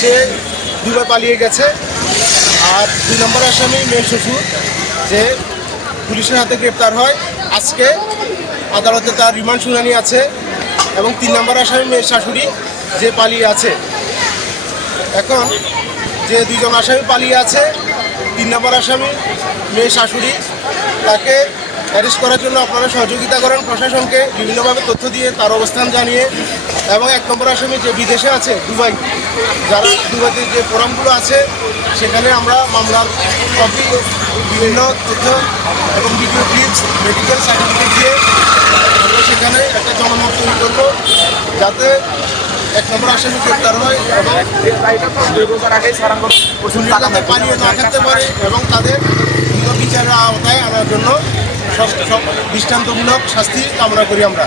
সে দুবার পালিয়ে গেছে। আর দুই নম্বর আসামি মেয়ের শ্বশুর, যে পুলিশের হাতে গ্রেপ্তার হয়। আজকে আদালতে তার রিমান্ড শুনানি আছে এবং তিন নম্বর আসামি মেয়ের শাশুড়ি যে পালিয়ে আছে। এখন যে দুইজন আসামি পালিয়ে আছে, তিন নম্বর আসামি মেয়ে শাশুড়ি, তাকে অ্যারেস্ট করার জন্য আপনারা সহযোগিতা করেন প্রশাসনকে, বিভিন্নভাবে তথ্য দিয়ে তার অবস্থান জানিয়ে এবং এক নম্বর আসামি যে বিদেশে আছে দুবাই, যারা দুবাইতে যে ফোরামগুলো আছে, সেখানে আমরা মামলার কপি বিভিন্ন তথ্য এবং ভিডিও ক্লিপস মেডিকেল সার্টিফিকেট দিয়ে আমরা সেখানে একটা জনমত তৈরি করব, যাতে এক নম্বর আসামি গ্রেপ্তার হয় এবং যাতে পালিয়ে না থাকতে পারে এবং তাদের বিচারের আওতায় আনার জন্য সব দৃষ্টান্তমূলক শাস্তি কামনা করি আমরা।